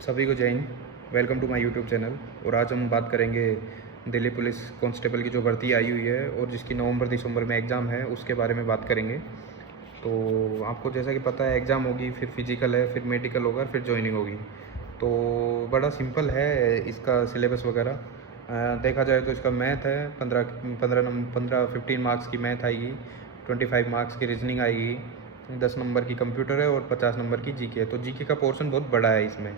सभी को जय हिंद। Welcome to my YouTube channel. और आज हम बात करेंगे दिल्ली पुलिस कांस्टेबल की जो भर्ती आई हुई है और जिसकी नवंबर दिसंबर में एग्ज़ाम है उसके बारे में बात करेंगे। तो आपको जैसा कि पता है, एग्ज़ाम होगी, फिर फिजिकल है, फिर मेडिकल होगा, फिर ज्वाइनिंग होगी। तो बड़ा सिंपल है इसका सिलेबस वगैरह। देखा जाए तो इसका मैथ है, 15 मार्क्स की मैथ आएगी, 25 मार्क्स की रीजनिंग आएगी, 10 नंबर की कंप्यूटर है और 50 नंबर की जीके है। तो जीके का पोर्शन बहुत बड़ा है इसमें।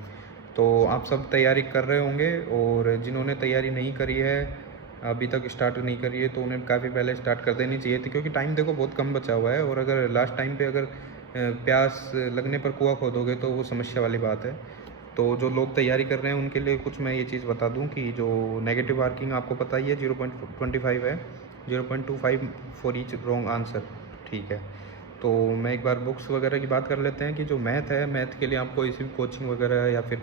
तो आप सब तैयारी कर रहे होंगे, और जिन्होंने तैयारी नहीं करी है, अभी तक स्टार्ट नहीं करी है, तो उन्हें काफ़ी पहले स्टार्ट कर देनी चाहिए थी, क्योंकि टाइम देखो बहुत कम बचा हुआ है। और अगर लास्ट टाइम पे अगर प्यास लगने पर कुआं खोदोगे तो वो समस्या वाली बात है। तो जो लोग तैयारी कर रहे हैं उनके लिए कुछ मैं ये चीज़ बता दूं कि जो नेगेटिव मार्किंग आपको पता ही है 0.25 है, 0.25 फॉर ईच रॉन्ग आंसर। ठीक है, तो मैं एक बार बुक्स वगैरह की बात कर लेते हैं कि जो मैथ है, मैथ के लिए आपको इसी कोचिंग वगैरह या फिर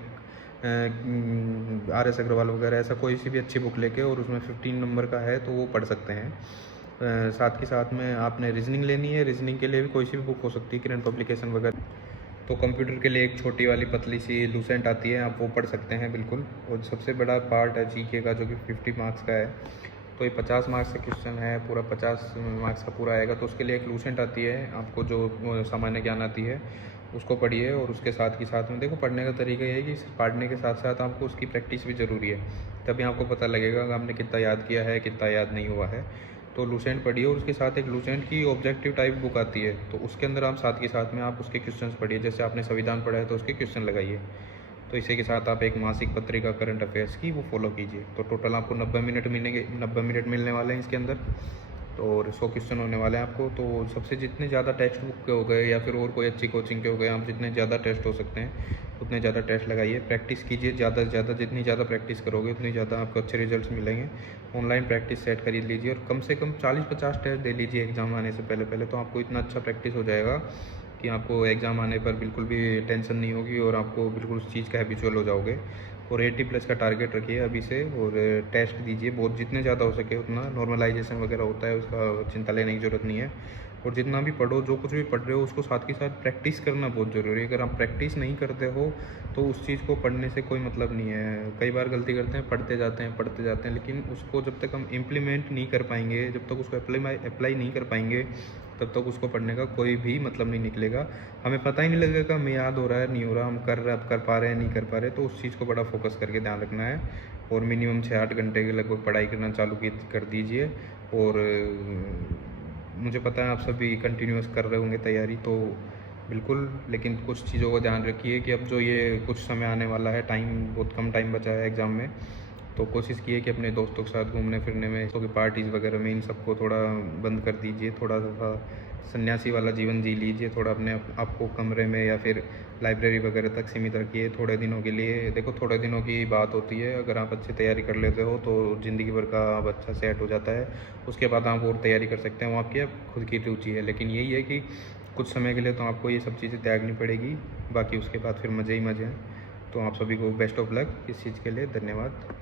RS अग्रवाल वगैरह ऐसा कोई सी भी अच्छी बुक लेके, और उसमें 15 नंबर का है तो वो पढ़ सकते हैं। साथ के साथ में आपने रीजनिंग लेनी है। रीजनिंग के लिए भी कोई सी भी बुक हो सकती है, किरण पब्लिकेशन वगैरह। तो कंप्यूटर के लिए एक छोटी वाली पतली सी लूसेंट आती है, आप वो पढ़ सकते हैं बिल्कुल। और सबसे बड़ा पार्ट है जीके का, जो कि 50 मार्क्स का है। तो ये 50 मार्क्स का क्वेश्चन है, पूरा 50 मार्क्स का पूरा आएगा। तो उसके लिए एक लूसेंट आती है, आपको जो सामान्य ज्ञान आती है उसको पढ़िए। और उसके साथ में देखो, पढ़ने का तरीका ये है कि पढ़ने के साथ साथ आपको उसकी प्रैक्टिस भी ज़रूरी है। तभी आपको पता लगेगा कि आपने कितना याद किया है, कितना याद नहीं हुआ है। तो लूसेंट पढ़िए, और उसके साथ एक लूसेंट की ऑब्जेक्टिव टाइप बुक आती है, तो उसके अंदर आप साथ में आप उसके क्वेश्चंस पढ़िए। जैसे आपने संविधान पढ़ा है तो उसके क्वेश्चन लगाइए। तो इसी के साथ आप एक मासिक पत्रिका करंट अफेयर्स की वो फॉलो कीजिए। तो टोटल आपको 90 मिनट मिलने वाले हैं इसके अंदर। तो और 100 क्वेश्चन होने वाले हैं आपको। तो सबसे जितने ज़्यादा टेक्स्ट बुक के हो गए या फिर और कोई अच्छी कोचिंग के हो गए, आप जितने ज़्यादा टेस्ट हो सकते हैं उतने ज़्यादा टेस्ट लगाइए। प्रैक्टिस कीजिए ज़्यादा से ज़्यादा। जितनी ज़्यादा प्रैक्टिस करोगे उतनी ज़्यादा आपको अच्छे रिजल्ट्स मिलेंगे। ऑनलाइन प्रैक्टिस सेट खरीद लीजिए, और कम से कम 40-50 टेस्ट दे लीजिए एग्ज़ाम आने से पहले। तो आपको इतना अच्छा प्रैक्टिस हो जाएगा कि आपको एग्ज़ाम आने पर बिल्कुल भी टेंशन नहीं होगी, और आपको बिल्कुल उस चीज़ का हैबिचुअल हो जाओगे। और 80+ का टारगेट रखिए अभी से, और टेस्ट दीजिए बहुत, जितने ज़्यादा हो सके उतना। नॉर्मलाइजेशन वगैरह होता है, उसका चिंता लेने की ज़रूरत नहीं है। और जितना भी पढ़ो, जो कुछ भी पढ़ रहे हो, उसको साथ के साथ प्रैक्टिस करना बहुत ज़रूरी है। अगर आप प्रैक्टिस नहीं करते हो तो उस चीज़ को पढ़ने से कोई मतलब नहीं है। कई बार गलती करते हैं, पढ़ते जाते हैं, लेकिन उसको जब तक हम इम्प्लीमेंट नहीं कर पाएंगे, जब तक उसको अप्लाई नहीं कर पाएंगे, तब तक उसको पढ़ने का कोई भी मतलब नहीं निकलेगा। हमें पता ही नहीं लगेगा हमें याद हो रहा है नहीं हो रहा, हम कर पा रहे हैं नहीं कर पा रहे। तो उस चीज़ को बड़ा फोकस करके ध्यान रखना है। और मिनिमम 6-8 घंटे के लगभग पढ़ाई करना चालू कर दीजिए। और मुझे पता है आप सभी कंटिन्यूस कर रहे होंगे तैयारी, तो बिल्कुल। लेकिन कुछ चीज़ों का ध्यान रखिए कि अब जो ये कुछ समय आने वाला है, टाइम बहुत कम टाइम बचा है एग्ज़ाम में। तो कोशिश कीजिए कि अपने दोस्तों के साथ घूमने फिरने में, तो कि पार्टीज़ वगैरह में, इन सबको थोड़ा बंद कर दीजिए। थोड़ा सा सन्यासी वाला जीवन जी लीजिए। थोड़ा अपने आपको कमरे में या फिर लाइब्रेरी वगैरह तक सीमित रखिए थोड़े दिनों के लिए। देखो, थोड़े दिनों की बात होती है, अगर आप अच्छी तैयारी कर लेते हो तो ज़िंदगी भर का आप अच्छा सेट हो जाता है। उसके बाद आप और तैयारी कर सकते हैं, वो आपकी खुद की रुचि है। लेकिन यही है कि कुछ समय के लिए तो आपको ये सब चीज़ें त्यागनी पड़ेगी, बाकी उसके बाद फिर मज़े ही मज़े हैं। तो आप सभी को बेस्ट ऑफ लक इस चीज़ के लिए। धन्यवाद।